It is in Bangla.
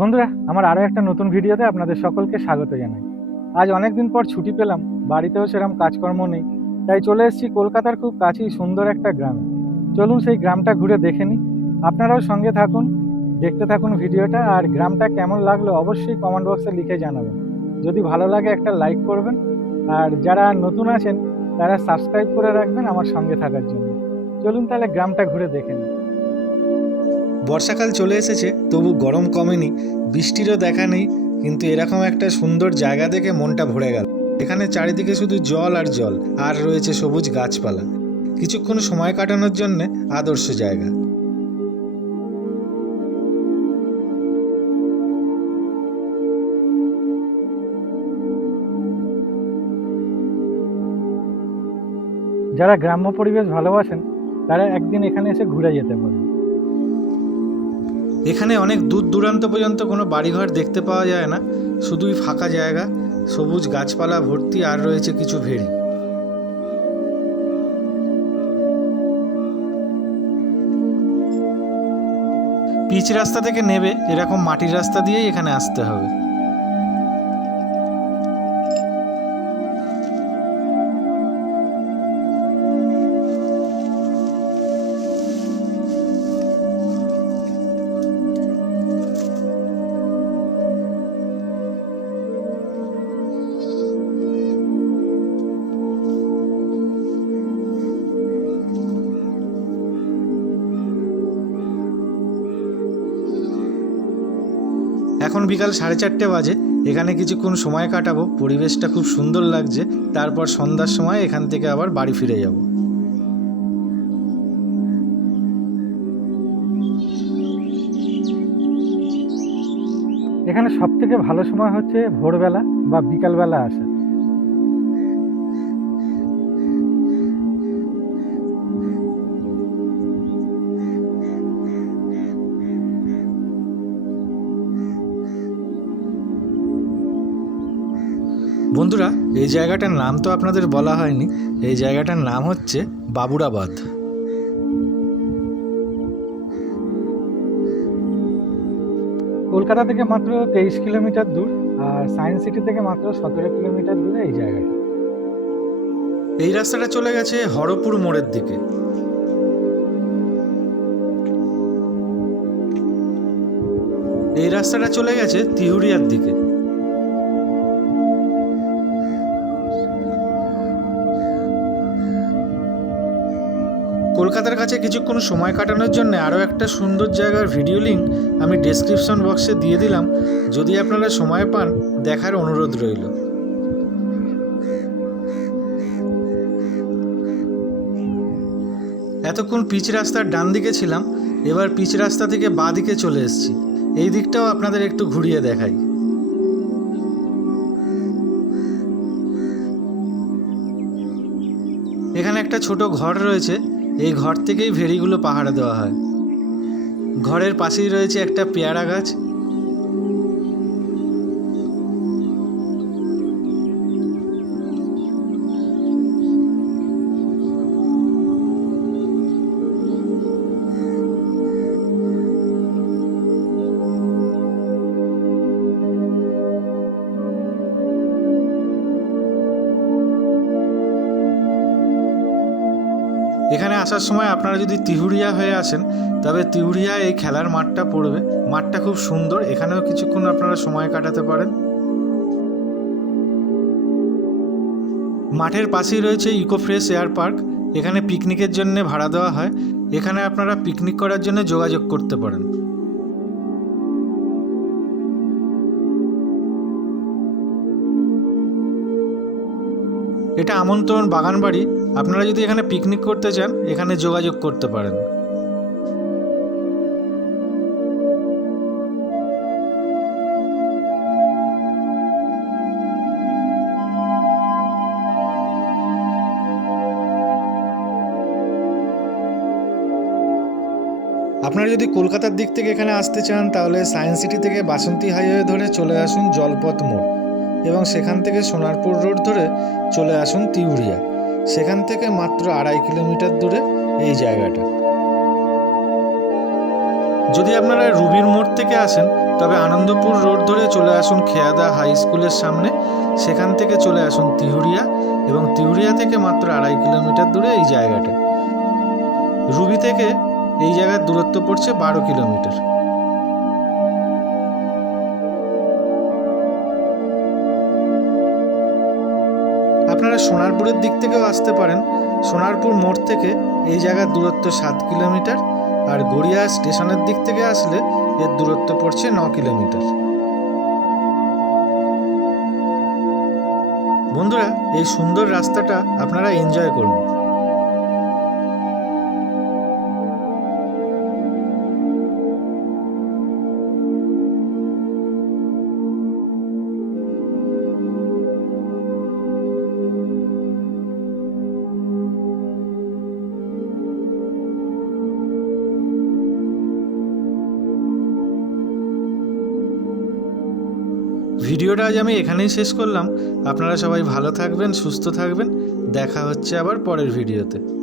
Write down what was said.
বন্ধুরা, আমার আরও একটা নতুন ভিডিওতে আপনাদের সকলকে স্বাগত জানাই। আজ অনেক দিন পর ছুটি পেলাম, বাড়িতেও সেরকম কাজকর্ম নেই, তাই চলে এসেছি কলকাতার খুব কাছেই সুন্দর একটা গ্রামে। চলুন সেই গ্রামটা ঘুরে দেখে নিই। আপনারাও সঙ্গে থাকুন, দেখতে থাকুন ভিডিওটা, আর গ্রামটা কেমন লাগল অবশ্যই কমেন্ট বক্সে লিখে জানাবেন। যদি ভালো লাগে একটা লাইক করবেন, আর যারা নতুন আছেন, তারা সাবস্ক্রাইব করে রাখবেন আমার সঙ্গে থাকার জন্য। চলুন তাহলে গ্রামটা ঘুরে দেখে নিই। বর্ষাকাল চলে এসেছে, তবু গরম কমেনি, বৃষ্টিরও দেখা নেই, কিন্তু এরকম একটা সুন্দর জায়গা দেখে মনটা ভরে গেল। এখানে চারিদিকে শুধু জল আর জল, আর রয়েছে সবুজ গাছপালা। কিছুক্ষণ সময় কাটানোর জন্যে আদর্শ জায়গা। যারা গ্রাম্য পরিবেশ ভালোবাসেন, তারা একদিন এখানে এসে ঘুরে যেতে পারেন। এখানে অনেক দূর দূরান্ত পর্যন্ত কোনো বাড়িঘর দেখতে পাওয়া যায় না। শুধুই ফাঁকা জায়গা, সবুজ গাছপালা ভর্তি আর রয়েছে কিছু ভেড়ি। পিচ রাস্তা থেকে নেবে, এরকম মাটির রাস্তা দিয়েই এখানে আসতে হবে। এখন বিকাল সাড়ে চারটে বাজে, এখানে কিছুক্ষণ সময় কাটাবো, পরিবেশটা খুব সুন্দর লাগছে, তারপর সন্ধ্যার সময় এখান থেকে আবার বাড়ি ফিরে যাব। এখানে সব থেকে ভালো সময় হচ্ছে ভোরবেলা বা বিকালবেলা আসা। বন্ধুরা এই জায়গাটার নাম তো আপনাদের বলা হয়নি। এই জায়গাটার নাম হচ্ছে বাবুরাবাদ। কলকাতা থেকে মাত্র তেইশ কিলোমিটার দূর আর সায়েন্স সিটি থেকে মাত্র সতেরো কিলোমিটার দূরে এই জায়গাটা। এই রাস্তাটা চলে গেছে হরপুর মোড়ের দিকে। এই রাস্তাটা চলে গেছে তিহুরিয়ার দিকে। কলকাতার কাছে কিছুক্ষণ সময় কাটানোর জন্য আরও একটা সুন্দর জায়গার ভিডিও লিঙ্ক আমি ডেসক্রিপশন বক্সে দিয়ে দিলাম। যদি আপনারা সময় পান, দেখার অনুরোধ রইল। এতক্ষণ পিচ রাস্তার ডান দিকে ছিলাম, এবার পিচ রাস্তা থেকে বাঁ দিকে চলে এসেছি। এই দিকটাও আপনাদের একটু ঘুরিয়ে দেখাই। এখানে একটা ছোট ঘর রয়েছে এই ঘর থেকেই ভেড়িগুলো পাহারা দেওয়া হয়। ঘরের পাশেই রয়েছে একটা পেয়ারা গাছ। এখানে আসার সময় আপনারা যদি তিহুড়িয়া হয়ে আসেন তবে তিহুড়িয়া এই খেলার মাঠটা পড়বে। মাঠটা খুব সুন্দর। এখানেও কিছুক্ষণ আপনারা সময় কাটাতে পারেন। মাঠের পাশেই রয়েছে ইকো ফ্রেশ এয়ার পার্ক। এখানে পিকনিকের জন্য ভাড়া দেওয়া হয়। এখানে আপনারা পিকনিক করার জন্য যোগাযোগ করতে পারেন। এটা আমন্ত্রণ বাগান বাড়ি আপনারা যদি এখানে পিকনিক করতে চান, এখানে যোগাযোগ করতে পারেন। আপনারা যদি কলকাতার দিক থেকে এখানে আসতে চান, তাহলে সায়েন্স সিটি থেকে বাসন্তী হাইওয়ে ধরে চলে আসুন জলপথ মোড়। এবং সেখান থেকে সোনারপুর রোড ধরে চলে আসুন তিউরিয়া। সেখান থেকে মাত্র আড়াই কিলোমিটার দূরে এই জায়গাটা। যদি আপনারা রুবির মোড় থেকে আসেন, তবে আনন্দপুর রোড ধরে চলে আসুন খেয়াদা হাই স্কুলের সামনে। সেখান থেকে চলে আসুন তিহুরিয়া এবং তিহুরিয়া থেকে মাত্র আড়াই কিলোমিটার দূরে এই জায়গাটা। রুবি থেকে এই জায়গার দূরত্ব পড়ছে বারো কিলোমিটার। সোনারপুরের দিক থেকেও আসতে পারেন। সোনারপুর মোড় থেকে এই জায়গার দূরত্ব সাত কিলোমিটার আর গড়িয়া স্টেশনের দিক থেকে আসলে এর দূরত্ব পড়ছে ন কিলোমিটার। বন্ধুরা, এই সুন্দর রাস্তাটা আপনারা এনজয় করুন। ভিডিওটা আজ আমি এখানেই শেষ করলাম। আপনারা সবাই ভালো থাকবেন, সুস্থ থাকবেন। দেখা হচ্ছে আবার পরের ভিডিওতে।